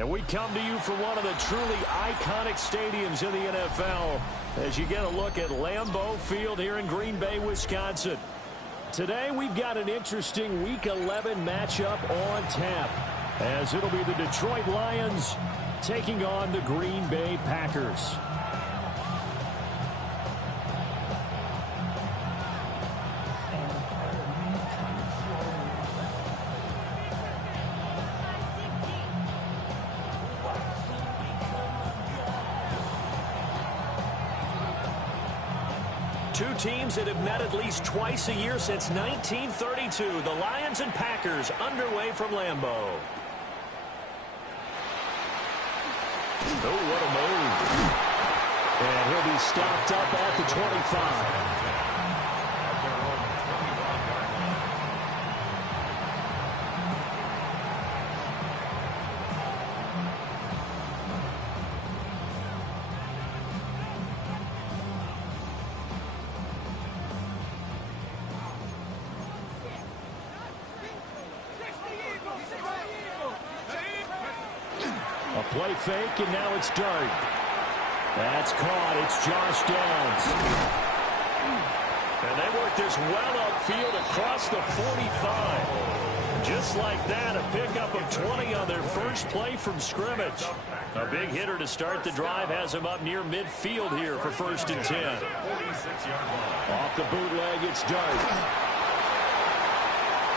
And we come to you from one of the truly iconic stadiums in the NFL as you get a look at Lambeau Field here in Green Bay, Wisconsin. Today we've got an interesting Week 11 matchup on tap as it'll be the Detroit Lions taking on the Green Bay Packers. Two teams that have met at least twice a year since 1932. The Lions and Packers underway from Lambeau. Oh, what a move. And he'll be stopped up at the 25. Play fake, and now it's Dart. That's caught. It's Josh Downs. And they work this well upfield across the 45. Just like that, a pickup of 20 on their first play from scrimmage. A big hitter to start the drive has him up near midfield here for 1st and 10. Off the bootleg, it's Dart.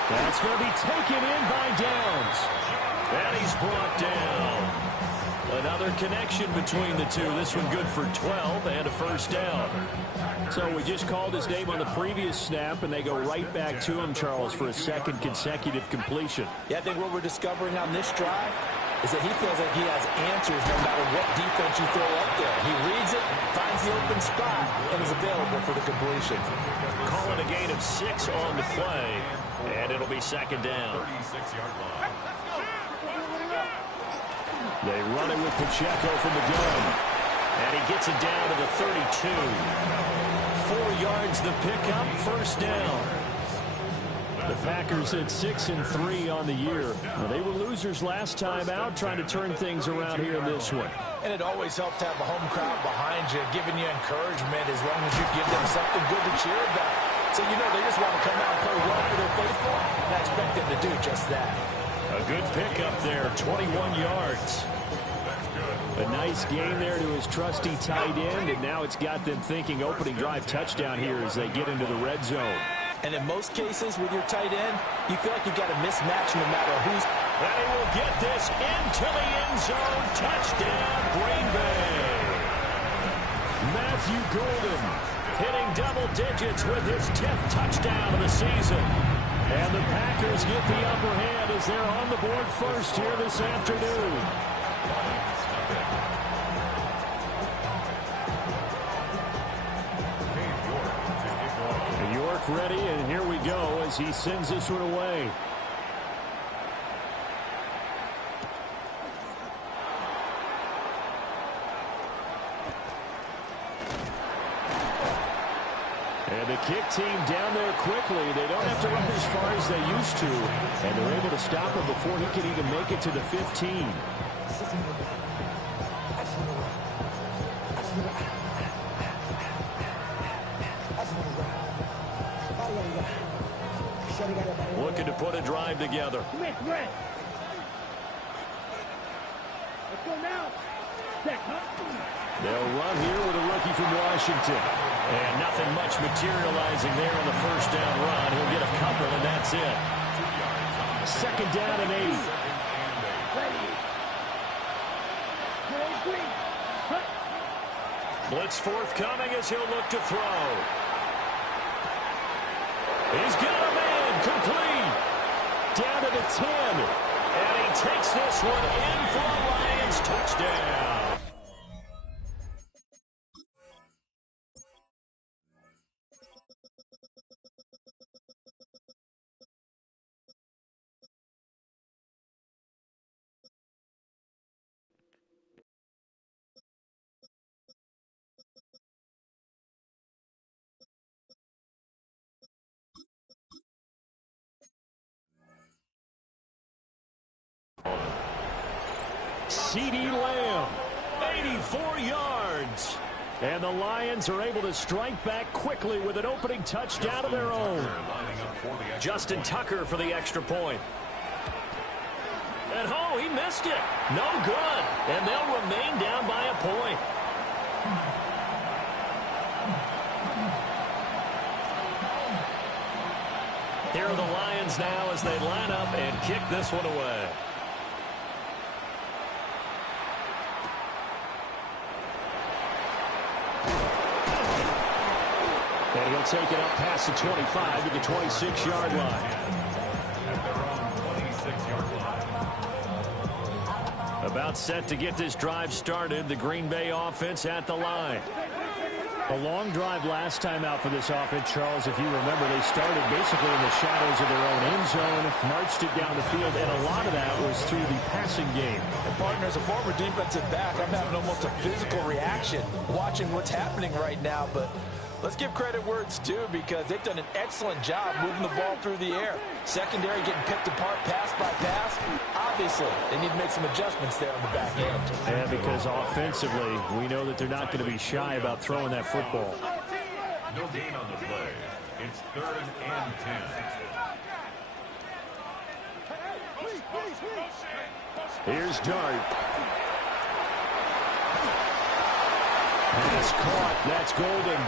That's going to be taken in by Downs. And he's brought down. Another connection between the two. This one good for 12 and a 1st down. So we just called his name on the previous snap, and they go right back to him, Charles, for a second consecutive completion. Yeah, I think what we're discovering on this drive is that he feels like he has answers no matter what defense you throw up there. He reads it, finds the open spot, and is available for the completion. Call it a gain of 6 on the play, and it'll be 2nd down. 36-yard line. They run it with Pacheco from the gun. And he gets it down to the 32. 4 yards the pickup, 1st down. The Packers at 6-3 on the year. Well, they were losers last time out, trying to turn things around here in this one. And it always helps to have a home crowd behind you, giving you encouragement as long as you give them something good to cheer about. So you know they just want to come out and play well for their faithful, and I expect them to do just that. A good pickup there, 21 yards. A nice gain there to his trusty tight end, and now it's got them thinking opening drive touchdown here as they get into the red zone. And in most cases with your tight end, you feel like you've got a mismatch no matter who's... And he will get this into the end zone. Touchdown, Green Bay. Matthew Golden hitting double digits with his 10th touchdown of the season. And the Packers get the upper hand as they're on the board first here this afternoon. York ready, and here we go as he sends this one away. And the kick team down there quickly. They don't have to run as far as they used to. And they're able to stop him before he can even make it to the 15. Looking to put a drive together. Let's go now. They'll run here with a rookie from Washington. And nothing much materializing there on the 1st down run. He'll get a couple, and that's it. 2nd down and 8. Blitz forthcoming as he'll look to throw. He's got a man complete. Down to the 10. And he takes this one in for a Lions touchdown. CeeDee Lamb. 84 yards. And the Lions are able to strike back quickly with an opening touchdown of their own. Justin Tucker for the extra point. And oh, he missed it. No good. And they'll remain down by a point. Here are the Lions now as they line up and kick this one away. And he'll take it up past the 25 to the 26-yard line. About set to get this drive started. The Green Bay offense at the line. A long drive last time out for this offense, Charles. If you remember, they started basically in the shadows of their own end zone, marched it down the field, and a lot of that was through the passing game. And partner, as a former defensive back, I'm having almost a physical reaction watching what's happening right now. But let's give credit where it's due, because they've done an excellent job moving the ball through the air. Secondary getting picked apart pass by pass. Obviously, they need to make some adjustments there on the back end. And because offensively, we know that they're not going to be shy about throwing that football. No gain on the play. It's 3rd and 10. Here's Dart. Pass caught. That's Golden.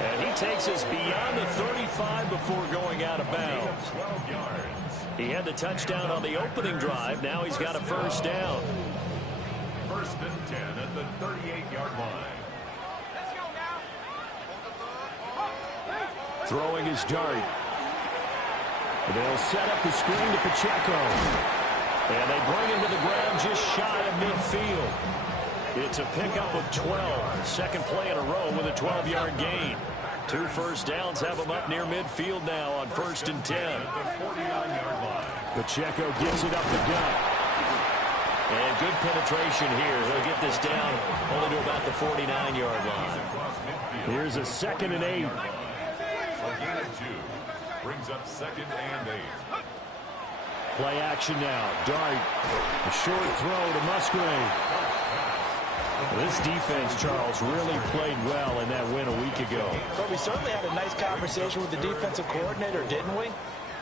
And he takes us beyond the 35 before going out of bounds. 12 yards. He had the touchdown on the opening drive. Now he's got a first down. 1st and 10 at the 38-yard line. Throwing his Dart. They'll set up the screen to Pacheco. And they bring him to the ground just shy of midfield. It's a pickup of 12. Second play in a row with a 12-yard gain. 2 first downs have him up near midfield now on 1st and 10. Pacheco gets it up the gut. And good penetration here. He'll get this down only to about the 49-yard line. Here's a 2nd and 8. A gain of 2. Brings up 2nd and 8. Play action now. Dart. A short throw to Musgrave. This defense, Charles, really played well in that win a week ago. But we certainly had a nice conversation with the defensive coordinator, didn't we?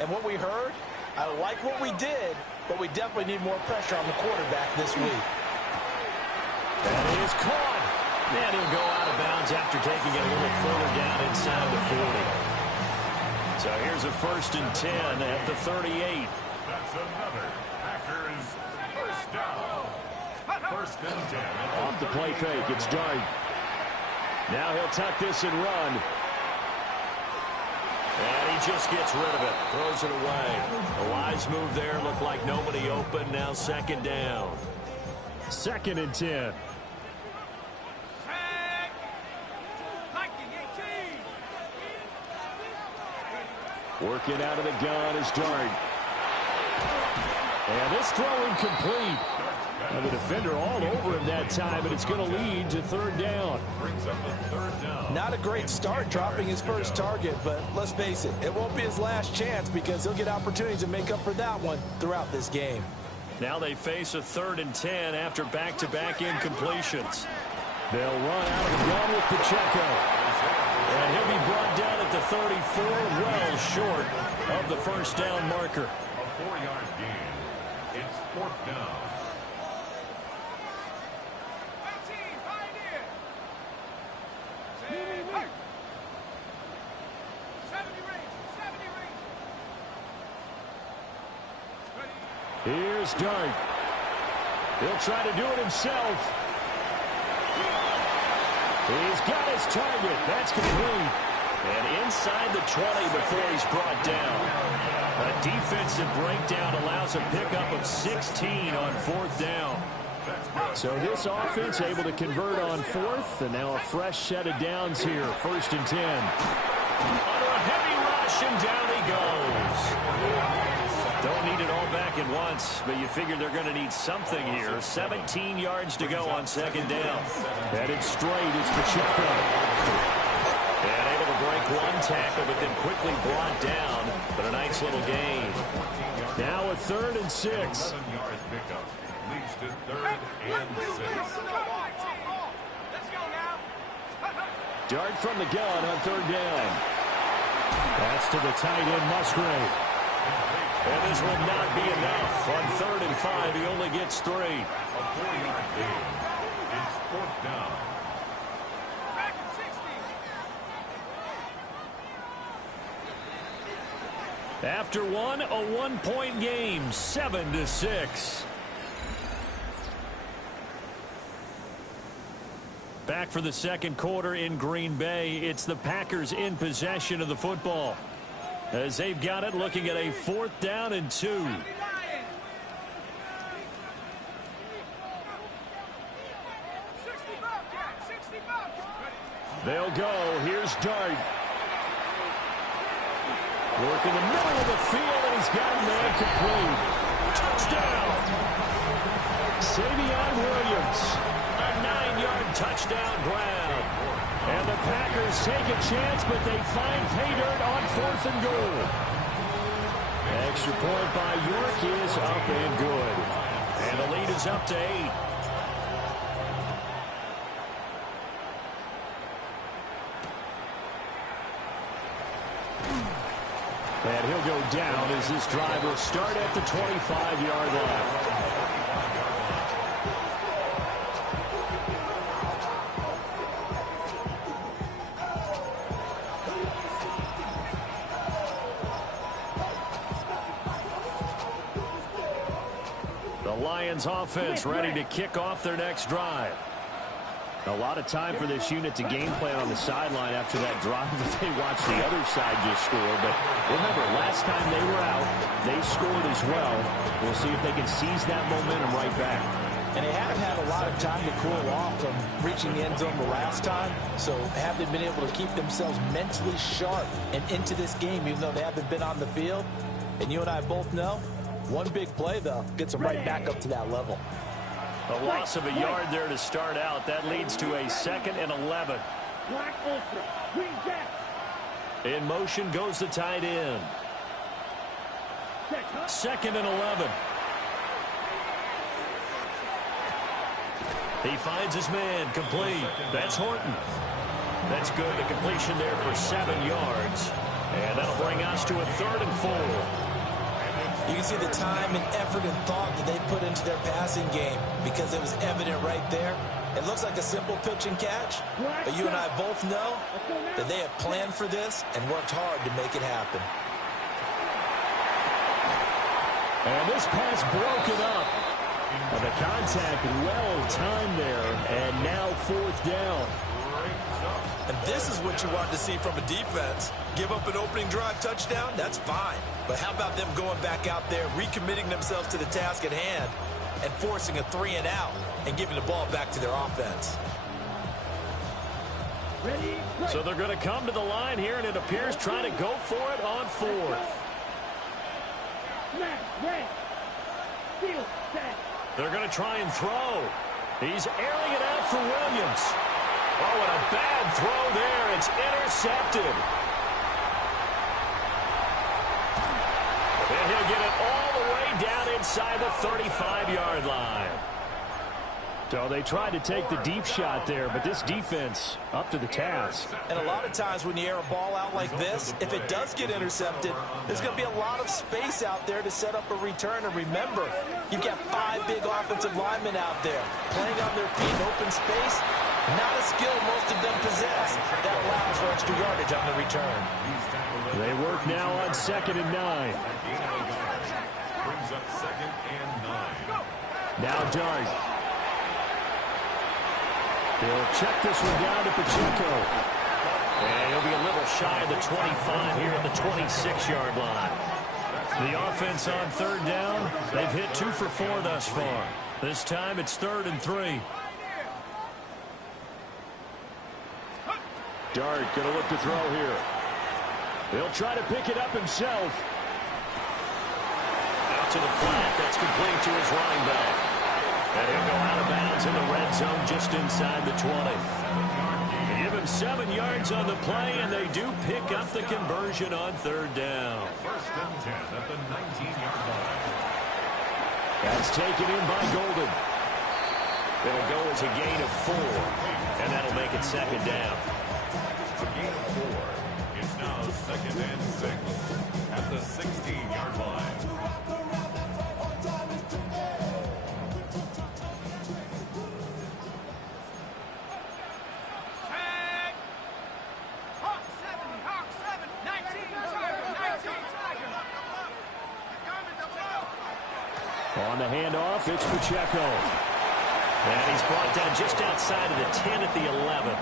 And what we heard, I like what we did, but we definitely need more pressure on the quarterback this week. That is caught. And he'll go out of bounds after taking it a little further down inside the 40. So here's a 1st and 10 at the 38. That's another Packers first down. 1st and 10. Off the play fake, it's Dart. Now he'll tuck this and run. And he just gets rid of it. Throws it away. A wise move there. Looked like nobody open. Now 2nd down. 2nd and 10. Working out of the gun is Dart. And this throw incomplete. And the defender all over him that time, but it's going to lead to 3rd down. Brings up the 3rd down. Not a great start dropping his first target, but let's face it, it won't be his last chance, because he'll get opportunities to make up for that one throughout this game. Now they face a 3rd and 10 after back-to-back incompletions. They'll run out of the gun with Pacheco. And he'll be brought down at the 34, well short of the first down marker. A 4-yard gain. It's 4th down. Here's Dart. He'll try to do it himself. He's got his target. That's complete. And inside the 20 before he's brought down. A defensive breakdown allows a pickup of 16 on 4th down. So this offense able to convert on 4th, and now a fresh set of downs here. 1st and 10. Under a heavy rush, and down he goes. Don't need it all back at once, but you figure they're going to need something here. 17 yards to go on 2nd down. Headed straight, it's Pacheco. And able to break one tackle, but then quickly brought down. But a nice little gain. Now a 3rd and 6. 11-yard pickup. leads to 3rd and 6. Dart from the gun on 3rd down. That's to the tight end, Musgrave. And this will not be enough. On 3rd and 5, he only gets 3. A 4-yard gain. It's 4th down. After one, a 1-point game, 7-6. Back for the second quarter in Green Bay. It's the Packers in possession of the football, as they've got it, looking at a 4th down and 2. They'll go. Here's Dart. Work in the middle of the field, and he's got a man complete. Touchdown! Savion Williams. A 9-yard touchdown grab. And the Packers take a chance, but they find pay dirt on 4th and goal. Extra point by York is up and good. And the lead is up to 8. And he'll go down as this drive will start at the 25-yard line. The Lions offense ready to kick off their next drive. A lot of time for this unit to game plan on the sideline after that drive that they watched the other side just score. But remember, last time they were out, they scored as well. We'll see if they can seize that momentum right back. And they have had a lot of time to cool off from reaching the end zone the last time. So have they been able to keep themselves mentally sharp and into this game, even though they haven't been on the field? And you and I both know, one big play, though, gets them right back up to that level. A loss of a yard there to start out. That leads to a 2nd and 11. Black ultra. Green jack. In motion goes the tight end. 2nd and 11. He finds his man complete. That's Horton. That's good. The completion there for 7 yards. And that'll bring us to a 3rd and 4. You can see the time and effort and thought that they put into their passing game because it was evident right there. It looks like a simple pitch and catch, but you and I both know that they have planned for this and worked hard to make it happen. And this pass broken up. And the contact well timed there, and now 4th down. And this is what you want to see from a defense. Give up an opening drive touchdown, that's fine. But how about them going back out there, recommitting themselves to the task at hand, and forcing a 3-and-out and giving the ball back to their offense? Ready, so they're going to come to the line here, and it appears trying to go for it on 4th. They're going to try and throw. He's airing it out for Williams. Oh, and a bad throw there. It's intercepted. And he'll get it all the way down inside the 35-yard line. So they tried to take the deep shot there, but this defense up to the task. And a lot of times when you air a ball out like this, if it does get intercepted, there's going to be a lot of space out there to set up a return. And remember, you've got 5 big offensive linemen out there playing on their feet in open space. Not a skill most of them possess. That allows for extra yardage on the return. They work now on 2nd and 9. Brings up 2nd and 9. Now Dart. He'll check this one down to Pacheco. And he'll be a little shy of the 25 here at the 26-yard line. The offense on 3rd down. They've hit 2 for 4 thus far. This time it's 3rd and 3. Dart going to look to throw here. He'll try to pick it up himself. Out to the flat. That's complete to his running back. And he'll go out of bounds in the red zone just inside the 20. They give him 7 yards on the play, and they do pick up the conversion on 3rd down. 1st and 10 at the 19-yard line. That's taken in by Golden. It'll go as a gain of 4, and that'll make it second down. A gain of 4. It's now 2nd and 6 at the 16-yard line. On the handoff, it's Pacheco. And he's brought down just outside of the 10 at the 11.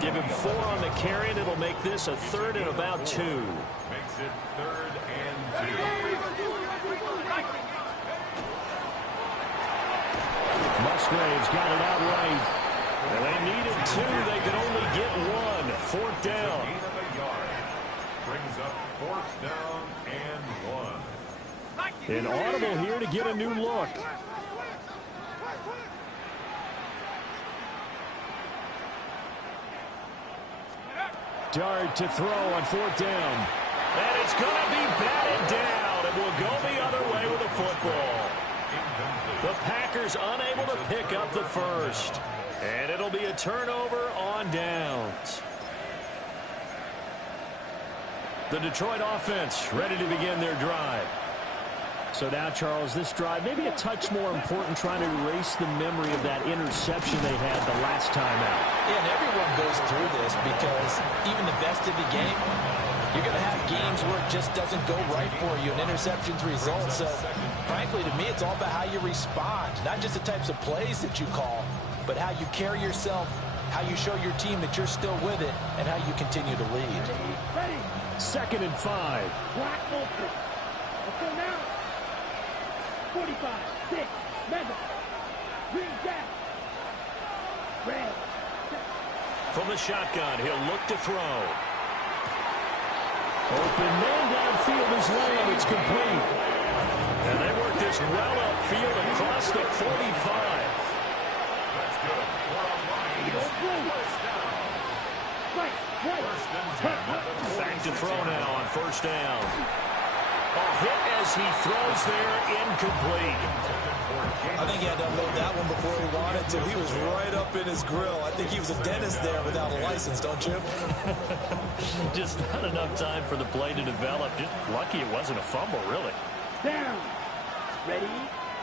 Give him 4 on the carry, and it'll make this a 3rd and about 2. Makes it 3rd and 2. Musgrave's got it outright. And they needed 2. They could only get 1. 4th down. Gain of a yard. Brings up 4th down and 1. An audible here to get a new look. Dart to throw on 4th down. And it's going to be batted down. And will go the other way with the football. The Packers unable to pick up the first. And it'll be a turnover on downs. The Detroit offense ready to begin their drive. So now, Charles, this drive maybe a touch more important, trying to erase the memory of that interception they had the last time out. Yeah, and everyone goes through this because even the best of the game, you're going to have games where it just doesn't go right for you and interceptions result. So, frankly, to me, it's all about how you respond, not just the types of plays that you call, but how you carry yourself, how you show your team that you're still with it, and how you continue to lead. 2nd and 5. Black Bolster. Let's go now. 45, 6, Mega, Green Jack, Red. From the shotgun, he'll look to throw. Open man downfield is Lamb. It's complete. And they work this well upfield across the 45. That's good. 4 on line. First down. First and 10. Back to throw now on 1st down. A hit as he throws there, incomplete. I think he had to unload that one before he wanted to. He was right up in his grill. I think he was a dentist there without a license, don't you? Just not enough time for the play to develop. Just lucky it wasn't a fumble, really. Down. Ready?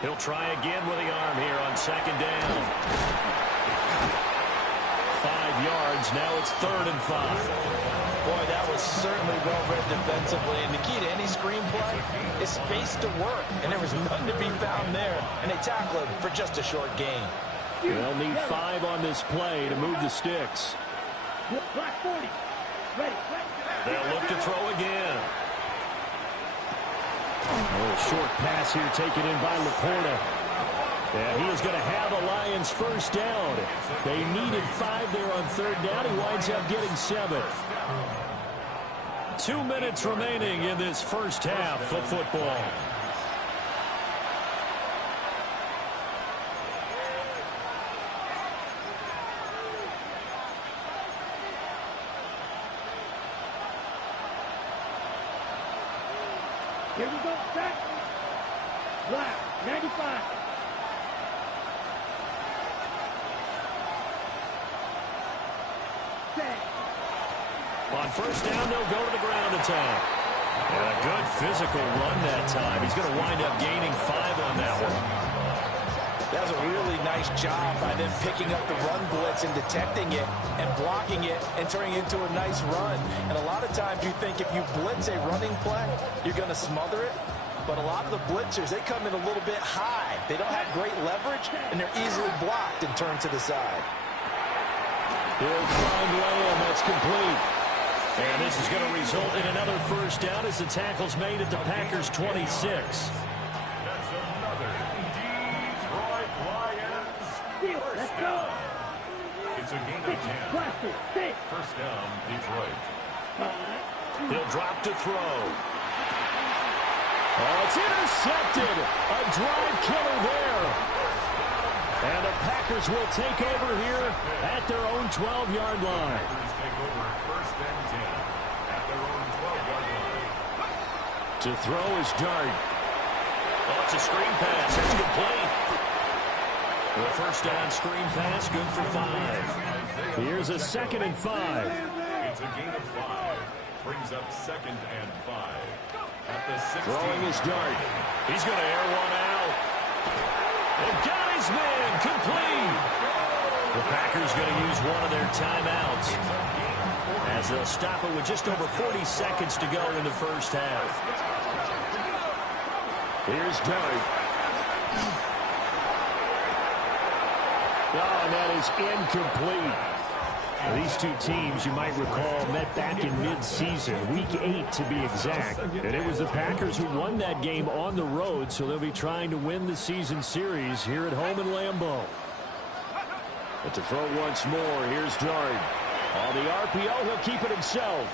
He'll try again with the arm here on 2nd down. 5 yards. Now it's 3rd and 5. Boy, that was certainly well-read defensively. And the key to any screenplay is space to work. And there was none to be found there. And they tackle him for just a short gain. They'll need 5 on this play to move the sticks. Black 40. Ready. They'll look to throw again. A little short pass here taken in by Laporta. And he is going to have the Lions first down. They needed 5 there on 3rd down. He winds up getting 7. 2 minutes remaining in this first half of football. Here we go, set. Black, 95. Set. On 1st down, they'll go to the ground attack. And a good physical run that time. He's going to wind up gaining 5 on that one. That was a really nice job by them picking up the run blitz and detecting it and blocking it and turning it into a nice run. And a lot of times you think if you blitz a running play, you're going to smother it. But a lot of the blitzers, they come in a little bit high. They don't have great leverage, and they're easily blocked and turned to the side. He'll find Lamb. That's complete. And this is going to result in another first down as the tackle's made at the Packers' 26. That's another Detroit Lions first down. It's a gain of 10. First down, Detroit. He'll drop to throw. Oh, it's intercepted. A drive killer there. And the Packers will take over here at their own 12-yard line. Packers take over 1st and 10 at their own 12-yard line. To throw is Dart. Oh, it's a screen pass. It's complete. The first down screen pass, good for 5. Here's a 2nd and 5. It's a gain of 5. Brings up 2nd and 5. At the 16. Throwing his dart. He's going to air one out. They've got his man complete. The Packers going to use one of their timeouts as they'll stop it with just over 40 seconds to go in the first half. Here's Dart. Oh, and that is incomplete. These two teams, you might recall, met back in mid-season, Week 8 to be exact. And it was the Packers who won that game on the road, so they'll be trying to win the season series here at home in Lambeau. But to throw once more, here's Dart. On the RPO, he'll keep it himself.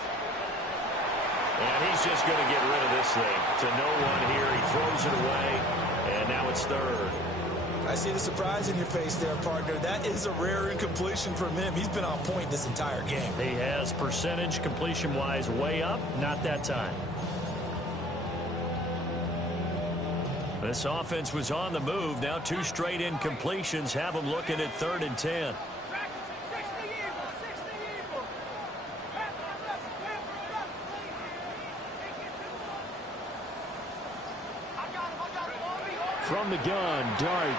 And he's just going to get rid of this thing. To no one here, he throws it away, and now it's 3rd. I see the surprise in your face there, partner. That is a rare incompletion from him. He's been on point this entire game. He has percentage completion-wise way up, not that time. This offense was on the move. Now 2 straight incompletions have them looking at 3rd and 10. From the gun, Dart.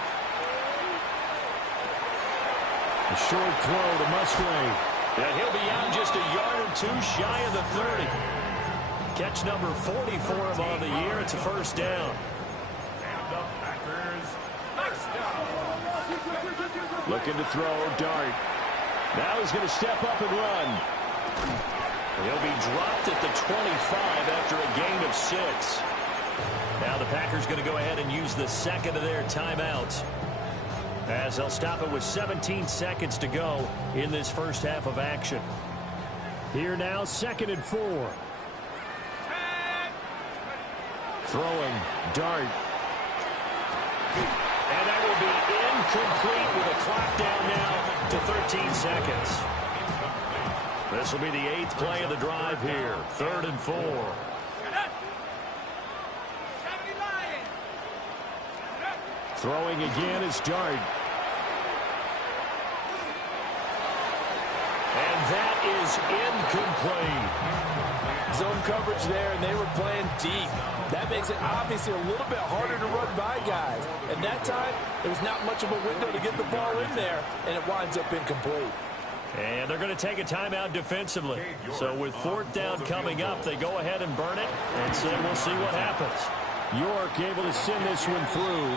A short throw to Musgrave. And he'll be out just a yard or 2 shy of the 30. Catch number 40 for him on the year. It's a first down. And the Packers, first down. Looking to throw, Dart. Now he's going to step up and run. He'll be dropped at the 25 after a gain of 6. Now the Packers going to go ahead and use the 2nd of their timeouts, as they'll stop it with 17 seconds to go in this first half of action. Here now, 2nd and 4. Throwing, Dart. And that will be incomplete with a clock down now to 13 seconds. This will be the 8th play of the drive here. 3rd and 4. Throwing again is Dart. And that is incomplete. Zone coverage there, and they were playing deep. That makes it obviously a little bit harder to run by guys. And that time, there was not much of a window to get the ball in there, and it winds up incomplete. And they're going to take a timeout defensively. So with 4th down coming up, they go ahead and burn it and say we'll see what happens. York able to send this one through.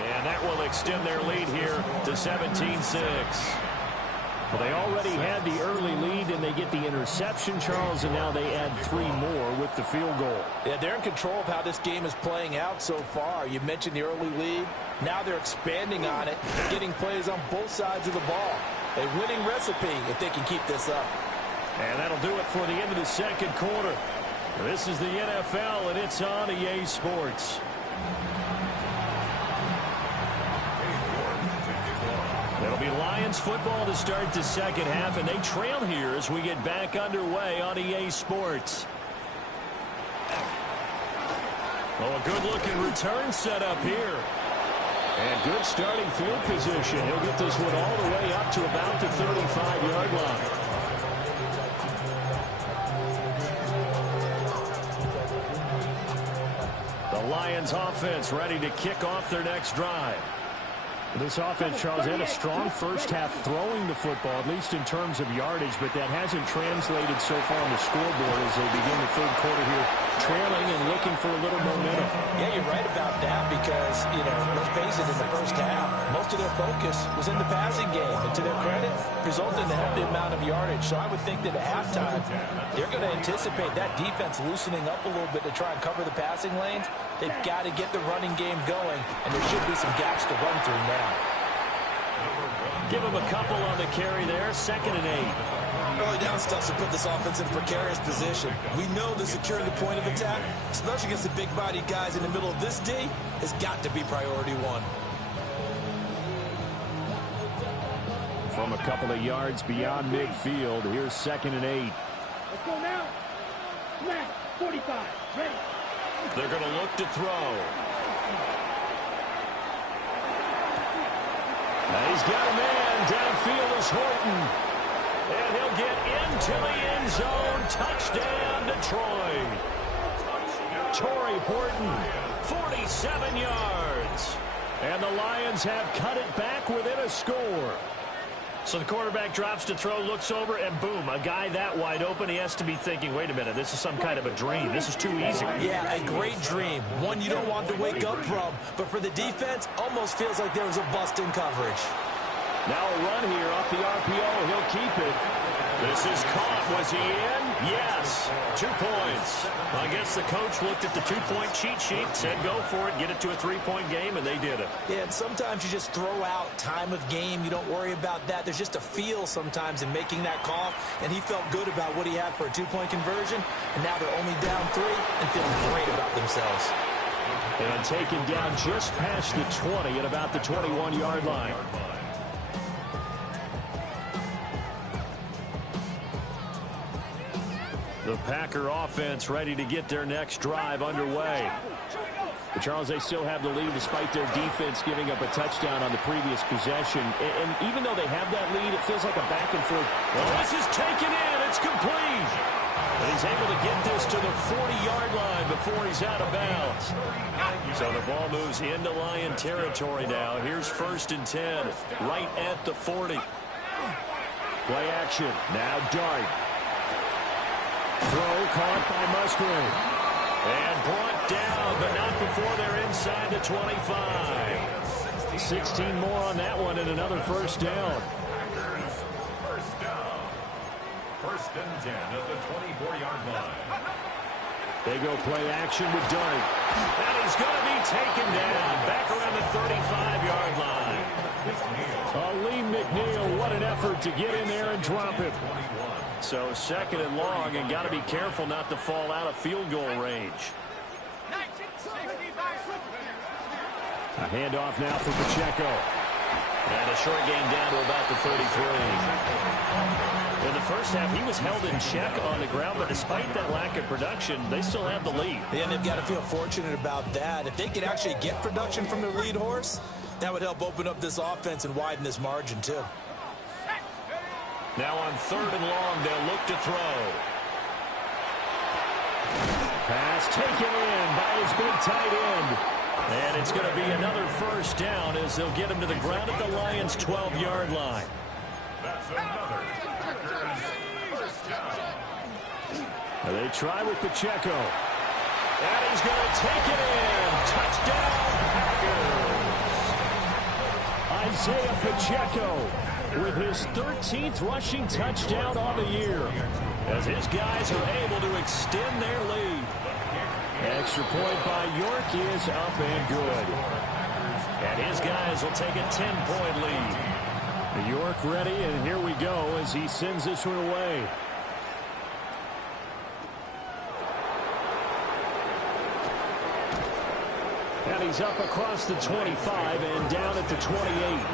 And that will extend their lead here to 17-6. Well, they already had the early lead, and they get the interception, Charles, and now they add 3 more with the field goal. Yeah, they're in control of how this game is playing out so far. You mentioned the early lead. Now they're expanding on it, getting plays on both sides of the ball. A winning recipe if they can keep this up. And that'll do it for the end of the 2nd quarter. This is the NFL, and it's on EA Sports. It'll be Lions football to start the 2nd half, and they trail here as we get back underway on EA Sports. Oh, a good-looking return set up here. And good starting field position. He'll get this one all the way up to about the 35-yard line. The Lions offense ready to kick off their next drive. This offense, Charles, had a strong first half throwing the football, at least in terms of yardage, but that hasn't translated so far on the scoreboard as they begin the 3rd quarter here, trailing and looking for a little momentum. Yeah, you're right about that because, let's face it, in the first half, most of their focus was in the passing game. And to their credit, resulted in a healthy amount of yardage. So I would think that at halftime, they're going to anticipate that defense loosening up a little bit to try and cover the passing lanes. They've got to get the running game going, and there should be some gaps to run through now. Give him a couple on the carry there. 2nd and 8. Early down stuff to put this offense in a precarious position. We know that securing the point of attack, especially against the big-bodied guys in the middle of this D, has got to be priority 1. From a couple of yards beyond midfield, here's 2nd and 8. Let's go now. Flat, 45, ready. They're going to look to throw. Now he's got a man. Downfield is Horton. And he'll get into the end zone. Touchdown, Detroit. Torrey Horton, 47 yards. And the Lions have cut it back within a score. So the quarterback drops to throw, looks over, and boom, a guy that wide open, he has to be thinking, wait a minute, this is some kind of a dream. This is too easy. Yeah, a great dream. One you don't want to wake up from. But for the defense, almost feels like there was a bust in coverage. Now a run here off the RPO. He'll keep it. This is caught. Was he in? Yes. 2 points. I guess the coach looked at the 2-point cheat sheet, said go for it, get it to a 3-point game, and they did it. Yeah, and sometimes you just throw out time of game. You don't worry about that. There's just a feel sometimes in making that call, and he felt good about what he had for a 2-point conversion, and now they're only down 3 and feeling great about themselves. And taken down just past the 20 at about the 21-yard line. The Packer offense ready to get their next drive underway. But Charles, they still have the lead despite their defense giving up a touchdown on the previous possession. And even though they have that lead, it feels like a back and forth. Well, this is taken in. It's complete. And he's able to get this to the 40-yard line before he's out of bounds. So the ball moves into Lion territory now. Here's 1st and 10, right at the 40. Play action. Now Dart. Throw caught by Musgrave. And brought down, but not before they're inside the 25. 16 more on that one and another first down. First down. 1st and 10 at the 24-yard line. They go play action with Dart. And he's going to be taken down back around the 35-yard line. Lee McNeil, what an effort to get in there and drop it. So 2nd and long, and got to be careful not to fall out of field goal range. A handoff now for Pacheco. And a short game down to about the 33. In the first half, he was held in check on the ground, but despite that lack of production, they still have the lead. Yeah, and they've got to feel fortunate about that. If they could actually get production from their lead horse, that would help open up this offense and widen this margin, too. Now on 3rd and long, they'll look to throw. Pass taken in by his big tight end. And it's going to be another first down as they'll get him to the ground at the Lions' 12-yard line. That's another Packers first down. Now they try with Pacheco. And he's going to take it in. Touchdown, Packers. Isaiah Pacheco with his 13th rushing touchdown on the year, as his guys are able to extend their lead. Extra point by York is up and good. And his guys will take a 10-point lead. York ready, and here we go as he sends this one away. And he's up across the 25 and down at the 28.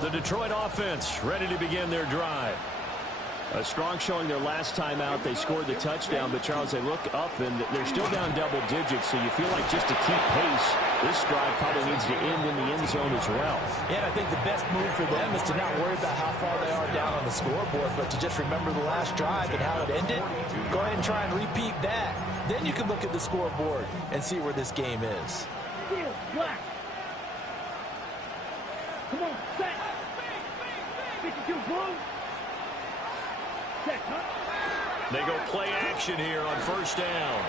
The Detroit offense ready to begin their drive. A strong showing their last time out. They scored the touchdown, but Charles, they look up and they're still down double digits, so you feel like just to keep pace, this drive probably needs to end in the end zone as well. Yeah, and I think the best move for them is to not worry about how far they are down on the scoreboard, but to just remember the last drive and how it ended. Go ahead and try and repeat that. Then you can look at the scoreboard and see where this game is. Come on, set. 52 blue. Set, huh? They go play action here on first down.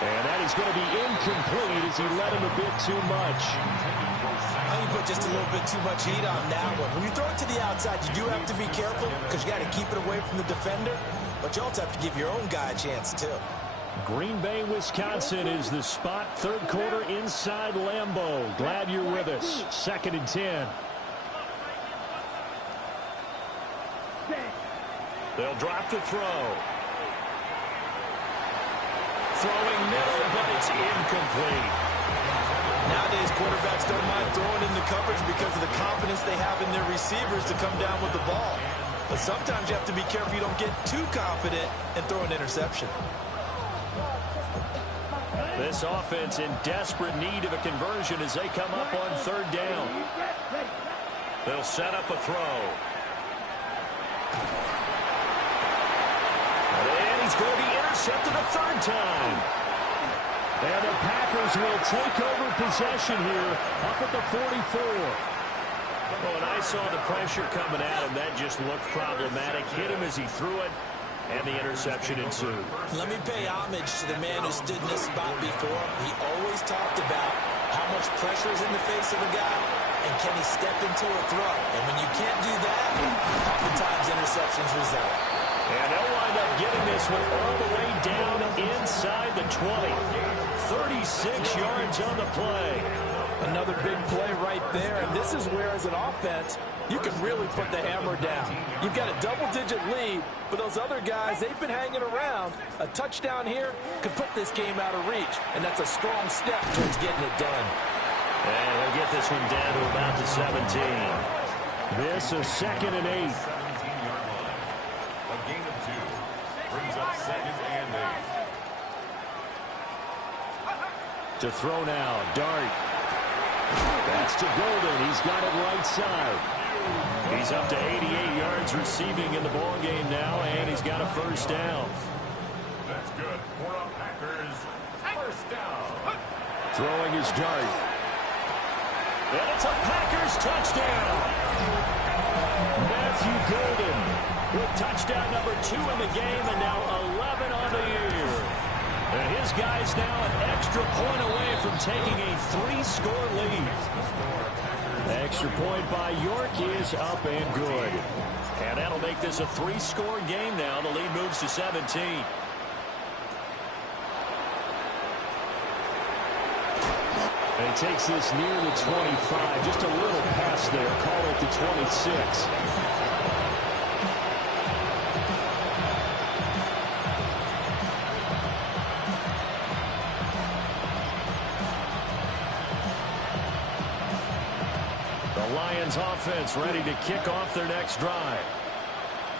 And that is going to be incomplete as he led him a bit too much. I think you put just a little bit too much heat on that one. When you throw it to the outside, you do have to be careful because you got to keep it away from the defender. But you also have to give your own guy a chance, too. Green Bay, Wisconsin is the spot. 3rd quarter inside Lambeau. Glad you're with us. 2nd and 10. They'll drop to throw. Throwing middle, but it's incomplete. Nowadays, quarterbacks don't mind throwing into coverage because of the confidence they have in their receivers to come down with the ball. But sometimes you have to be careful you don't get too confident and throw an interception. This offense in desperate need of a conversion as they come up on third down. They'll set up a throw. And he's going to be intercepted a third time. And the Packers will take over possession here up at the 44. Oh, and I saw the pressure coming at him. That just looked problematic. Hit him as he threw it, and the interception ensued. Let me pay homage to the man who stood in this spot before. He always talked about how much pressure is in the face of a guy, and can he step into a throw. And when you can't do that, oftentimes interceptions result. And they'll wind up getting this one all the way down inside the 20. 36 yards on the play. Another big play right there, and this is where, as an offense, you can really put the hammer down. You've got a double-digit lead, but those other guys, they've been hanging around. A touchdown here could put this game out of reach, and that's a strong step towards getting it done. And they'll get this one down to about the 17. This is 2nd and 8. 17-yard line. A gain of 2 brings up 2nd and 8. To throw now, Dart. That's to Golden. He's got it right side. He's up to 88 yards receiving in the ball game now, and he's got a first down. That's good for a Packers first down. Throwing his Dart. And it's a Packers touchdown. Matthew Golden with touchdown number 2 in the game, and now 11 on the year. And his guy's now an extra point away from taking a 3-score lead. The extra point by York is up and good. And that'll make this a 3-score game now. The lead moves to 17. And he takes this near the 25. Just a little pass there. Call it the 26. Lions offense ready to kick off their next drive.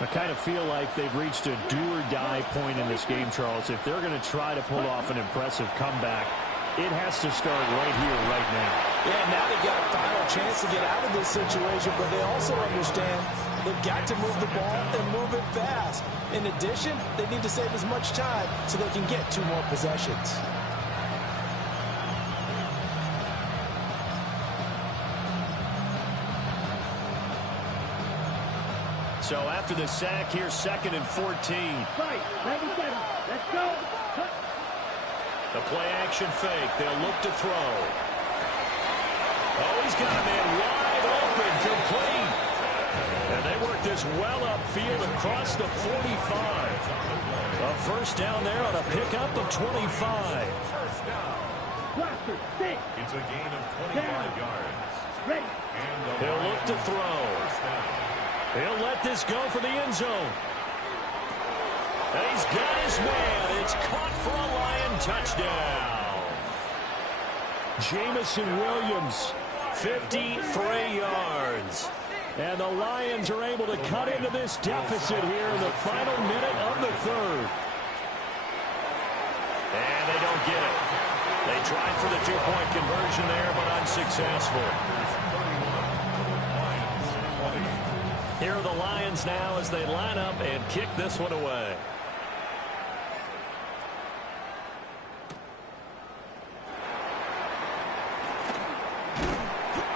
I kind of feel like they've reached a do-or-die point in this game, Charles. If they're going to try to pull off an impressive comeback, it has to start right here, right now. Yeah, now they've got a final chance to get out of this situation, but they also understand they've got to move the ball and move it fast. In addition, they need to save as much time so they can get 2 more possessions. So after the sack, here's 2nd and 14. Fight. Let's go. The play action fake. They'll look to throw. Oh, he's got a man wide open, complete. And they work this well upfield across the 45. A first down there on a pickup of 25. First down. It's a gain of 25 yards. Ready. They'll look to throw. He'll let this go for the end zone. And he's got his man. It's caught for a Lion touchdown. Jamison Williams, 53 yards. And the Lions are able to cut into this deficit here in the final minute of the 3rd. And they don't get it. They tried for the 2-point conversion there, but unsuccessful. Here are the Lions now as they line up and kick this one away.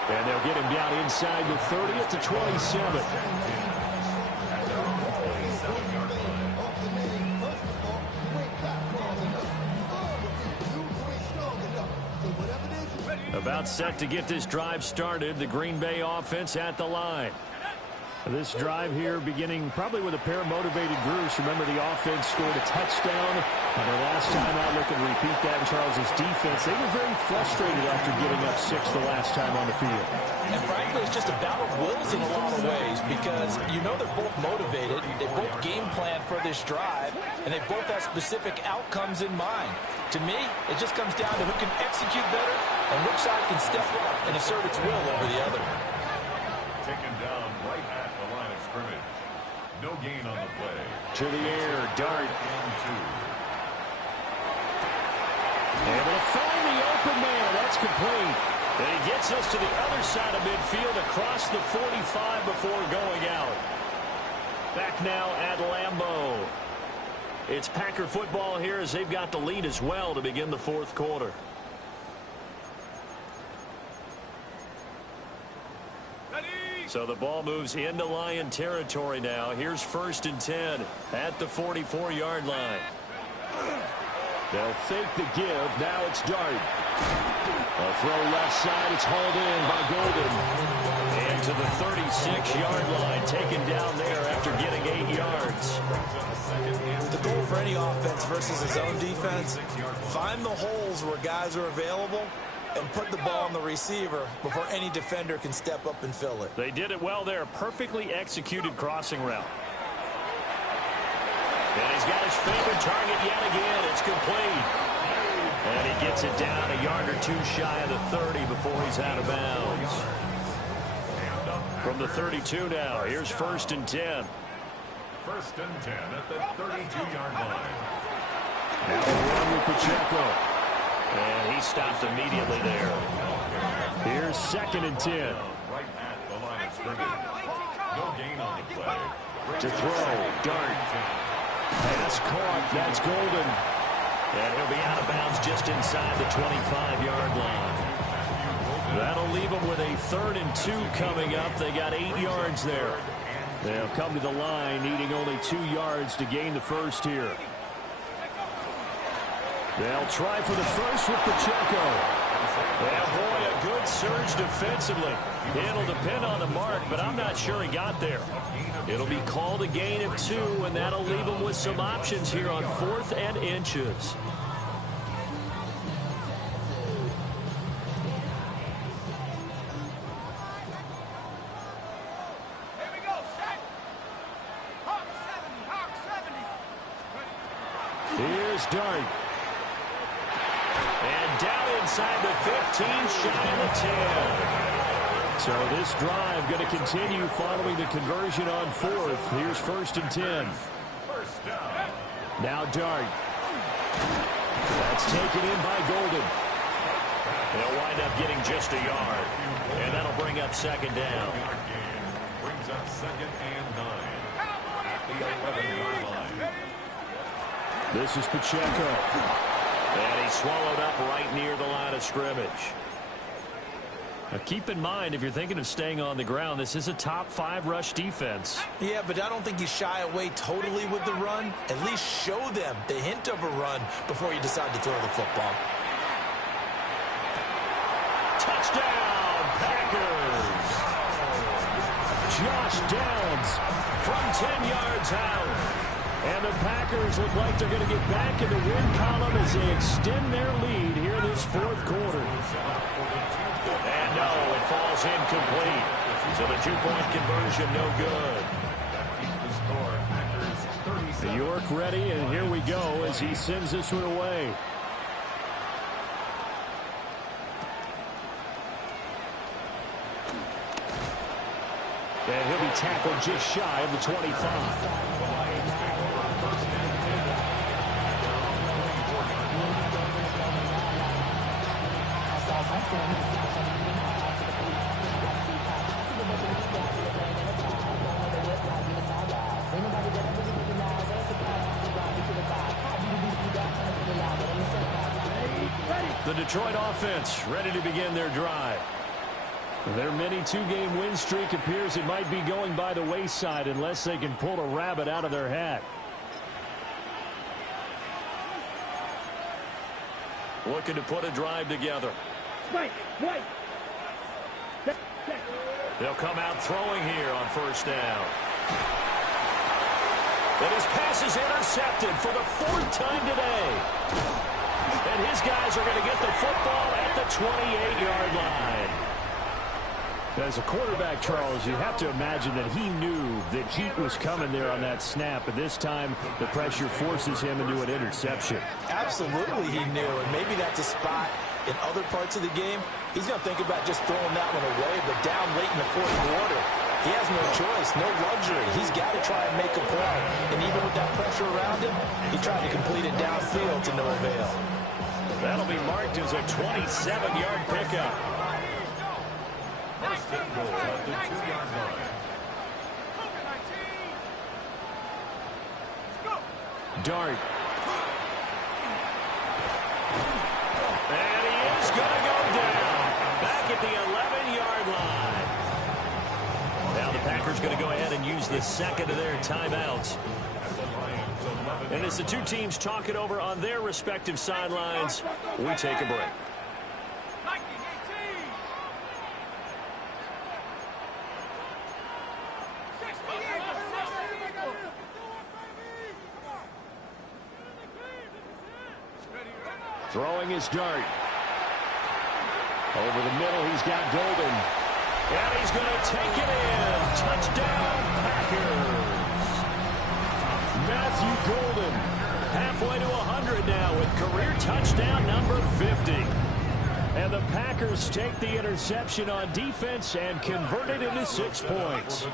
And they'll get him down inside the 30 at the 27. About set to get this drive started. The Green Bay offense at the line. This drive here beginning probably with a pair of motivated groups. Remember, the offense scored a touchdown. And their last time out, looking to repeat that in Charles's defense. They were very frustrated after giving up 6 the last time on the field. And frankly, it's just a battle of wills in a lot of ways because you know they're both motivated. They both game plan for this drive, and they both have specific outcomes in mind. To me, it just comes down to who can execute better and which side can step up and assert its will over the other. Taken down right at the line of scrimmage. No gain on the play. To the air, Dart. And 2. Able to find the open man. That's complete. And he gets us to the other side of midfield across the 45 before going out. Back now at Lambeau. It's Packer football here as they've got the lead as well to begin the fourth quarter. So the ball moves into Lion territory now. Here's 1st and 10 at the 44-yard line. They'll fake the give. Now it's Dart. A throw left side. It's hauled in by Golden. And to the 36-yard line. Taken down there after getting 8 yards. The goal for any offense versus his own defense, find the holes where guys are available and put the ball on the receiver before any defender can step up and fill it. They did it well there. Perfectly executed crossing route. And he's got his favorite target yet again. It's complete. And he gets it down a yard or two shy of the 30 before he's out of bounds. From the 32 now, here's 1st and 10. 1st and 10 at the 32-yard line. Now a run with Pacheco. And he stopped immediately there. Here's 2nd and 10. Right at the line of scrimmage. No gain on the play. To throw, Dart. Pass caught, that's Golden. And he'll be out of bounds just inside the 25-yard line. That'll leave them with a 3rd and 2 coming up. They got 8 yards there. They'll come to the line needing only 2 yards to gain the first here. They'll try for the first with Pacheco. Yeah, boy, a good surge defensively. It'll depend on the mark, but I'm not sure he got there. It'll be called a gain of 2, and that'll leave him with some options here on 4th and inches. Here we go, set. Hawk 70, Hawk 70. Here's Dart. And down inside the 15, shy of the 10. So this drive going to continue following the conversion on 4th. Here's 1st and 10. Now Dart. That's taken in by Golden. They'll wind up getting just a yard. And that'll bring up 2nd down. Brings up 2nd and 9. At the 11-yard line. This is Pacheco. And he's swallowed up right near the line of scrimmage. Now keep in mind, if you're thinking of staying on the ground, this is a top 5 rush defense. Yeah, but I don't think you shy away totally with the run. At least show them the hint of a run before you decide to throw the football. Touchdown, Packers! Josh Downs from 10 yards out. And the Packers look like they're going to get back in the win column as they extend their lead here in this 4th quarter. And no, it falls incomplete. So the 2-point conversion no good. York ready, and here we go as he sends this one away. And he'll be tackled just shy of the 25. The Detroit offense ready to begin their drive. Their mini 2-game win streak appears it might be going by the wayside unless they can pull a rabbit out of their hat. Looking to put a drive together. Wait. They'll come out throwing here on 1st down. And his pass is intercepted for the 4th time today. And his guys are going to get the football at the 28-yard line. As a quarterback, Charles, you have to imagine that he knew that heat was coming there on that snap. And this time, the pressure forces him into an interception. Absolutely he knew, and maybe that's a spot in other parts of the game, he's going to think about just throwing that one away, but down late in the fourth quarter, he has no choice, no luxury. He's got to try and make a play. And even with that pressure around him, he tried to complete it downfield to no avail. That'll be marked as a 27-yard pickup. First and goal at the 2-yard line. Dart. And he is going to go down. Back at the 11-yard line. Now the Packers going to go ahead and use the second of their timeouts. And as the two teams talk it over on their respective sidelines, we take a break. Throwing his Dart. Over the middle, he's got Golden. And he's going to take it in. Touchdown, Packers. Matthew Golden, halfway to 100 now with career touchdown number 50. And the Packers take the interception on defense and convert it into 6 points.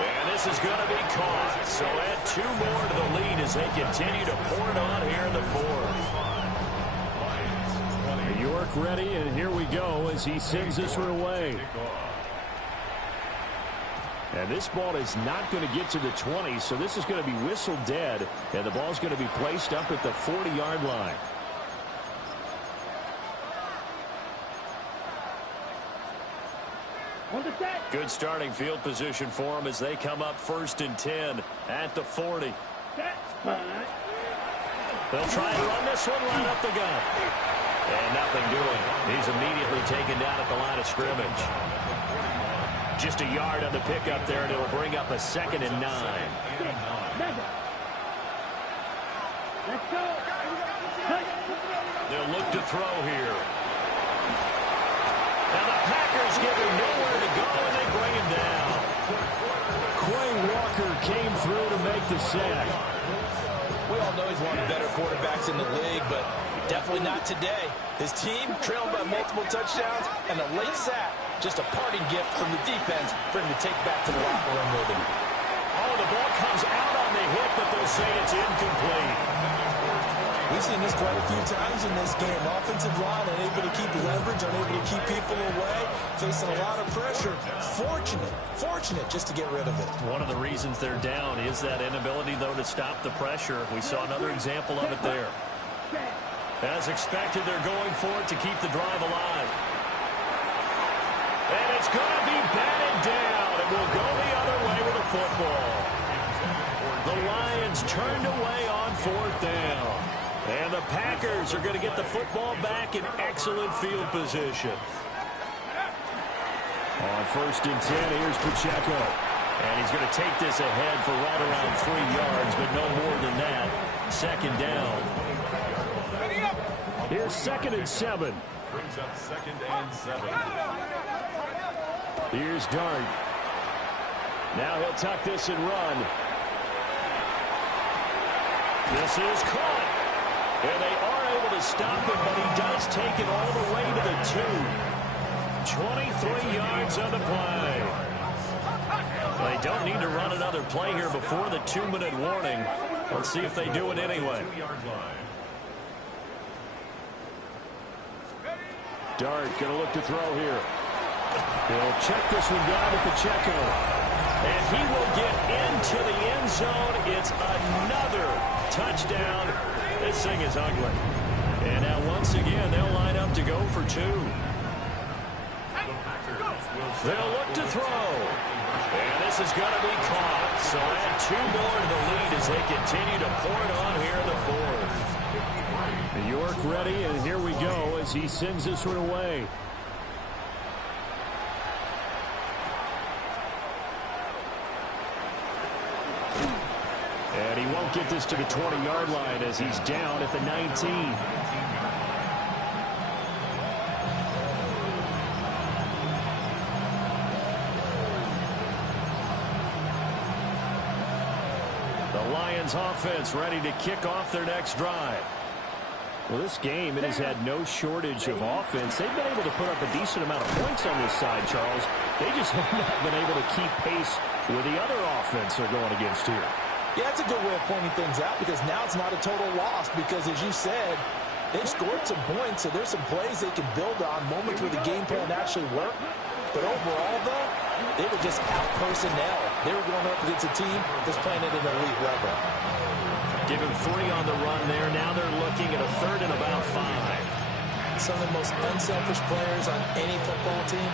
And this is going to be caught. So add 2 more to the lead as they continue to pour it on here in the fourth. York ready, and here we go as he sends this one away. And this ball is not going to get to the 20, so this is going to be whistled dead, and the ball's going to be placed up at the 40-yard line. Good starting field position for them as they come up 1st and 10 at the 40. They'll try and run this one right up the gut. And nothing doing. He's immediately taken down at the line of scrimmage. Just a yard on the pickup there, and it'll bring up a 2nd and 9. They'll look to throw here. Now the Packers give him nowhere to go, and they bring him down. Quay Walker came through to make the sack. We all know he's one of the better quarterbacks in the league, but definitely not today. His team trailed by multiple touchdowns, and a late sack, just a parting gift from the defense for him to take back to the locker room with him. Oh, the ball comes out on the hit, but they'll say it's incomplete. We've seen this quite a few times in this game. Offensive line unable to keep leverage, unable to keep people away, facing a lot of pressure. Fortunate just to get rid of it. One of the reasons they're down is that inability, though, to stop the pressure. We saw another example of it there. As expected, they're going for it to keep the drive alive. And it's going to be batted down. It will go the other way with a football. The Lions turned away on 4th down. And the Packers are going to get the football back in excellent field position. On 1st and 10, here's Pacheco. And he's going to take this ahead for right around 3 yards, but no more than that. 2nd down. Here's 2nd and 7. Brings up 2nd and 7. Here's Dart. Now he'll tuck this and run. This is caught. And they are able to stop him, but he does take it all the way to the 2. 23 yards on the play. They don't need to run another play here before the 2-minute warning. Let's see if they do it anyway. 2-yard line. Dart going to look to throw here. He'll check this one down to Pacheco. And he will get into the end zone. It's another touchdown. This thing is ugly. And now once again, they'll line up to go for 2. They'll look to throw. And this is going to be caught. So add 2 more to the lead as they continue to pour it on here in the 4th. York ready, and here we go as he sends this one away. And he won't get this to the 20-yard line as he's down at the 19. The Lions offense ready to kick off their next drive. Well, this game, it has had no shortage of offense. They've been able to put up a decent amount of points on this side, Charles. They just have not been able to keep pace with the other offense they're going against here. Yeah, that's a good way of pointing things out because now it's not a total loss because, as you said, they've scored some points, so there's some plays they can build on, moments where the game plan actually worked. But overall, though, they were just out personnel. They were going up against a team that's playing at an elite level. Give him 3 on the run there. Now they're looking at a 3rd and about 5. Some of the most unselfish players on any football team,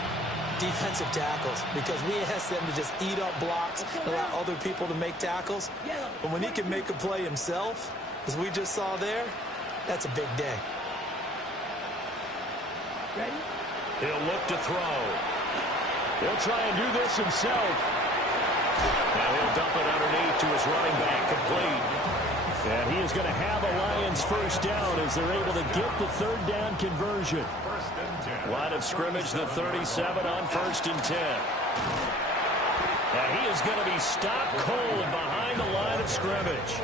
defensive tackles, because we ask them to just eat up blocks and allow other people to make tackles. But when he can make a play himself, as we just saw there, that's a big day. Ready? He'll look to throw. He'll try and do this himself. Now he'll dump it underneath to his running back, complete. And he is going to have a Lions first down as they're able to get the 3rd down conversion. Line of scrimmage, the 37 on 1st and 10. Now he is going to be stopped cold behind the line of scrimmage.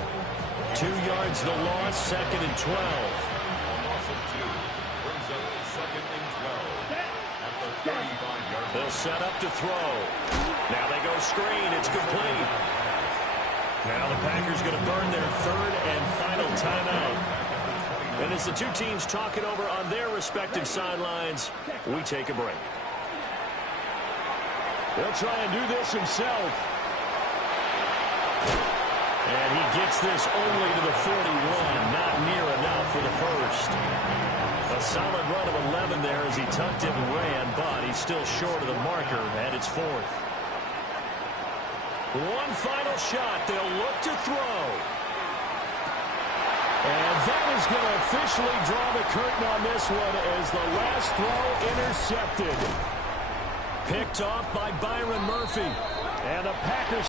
2 yards the loss, 2nd and 12. They'll set up to throw. Now they go screen. It's complete. Now the Packers going to burn their 3rd and final timeout. And as the two teams talk it over on their respective sidelines, we take a break. He'll try and do this himself. And he gets this only to the 41. Not near enough for the first. A solid run of 11 there as he tucked it and ran, but he's still short of the marker, and it's 4th. One final shot. They'll look to throw. And that is going to officially draw the curtain on this one as the last throw intercepted. Picked off by Byron Murphy. And the Packers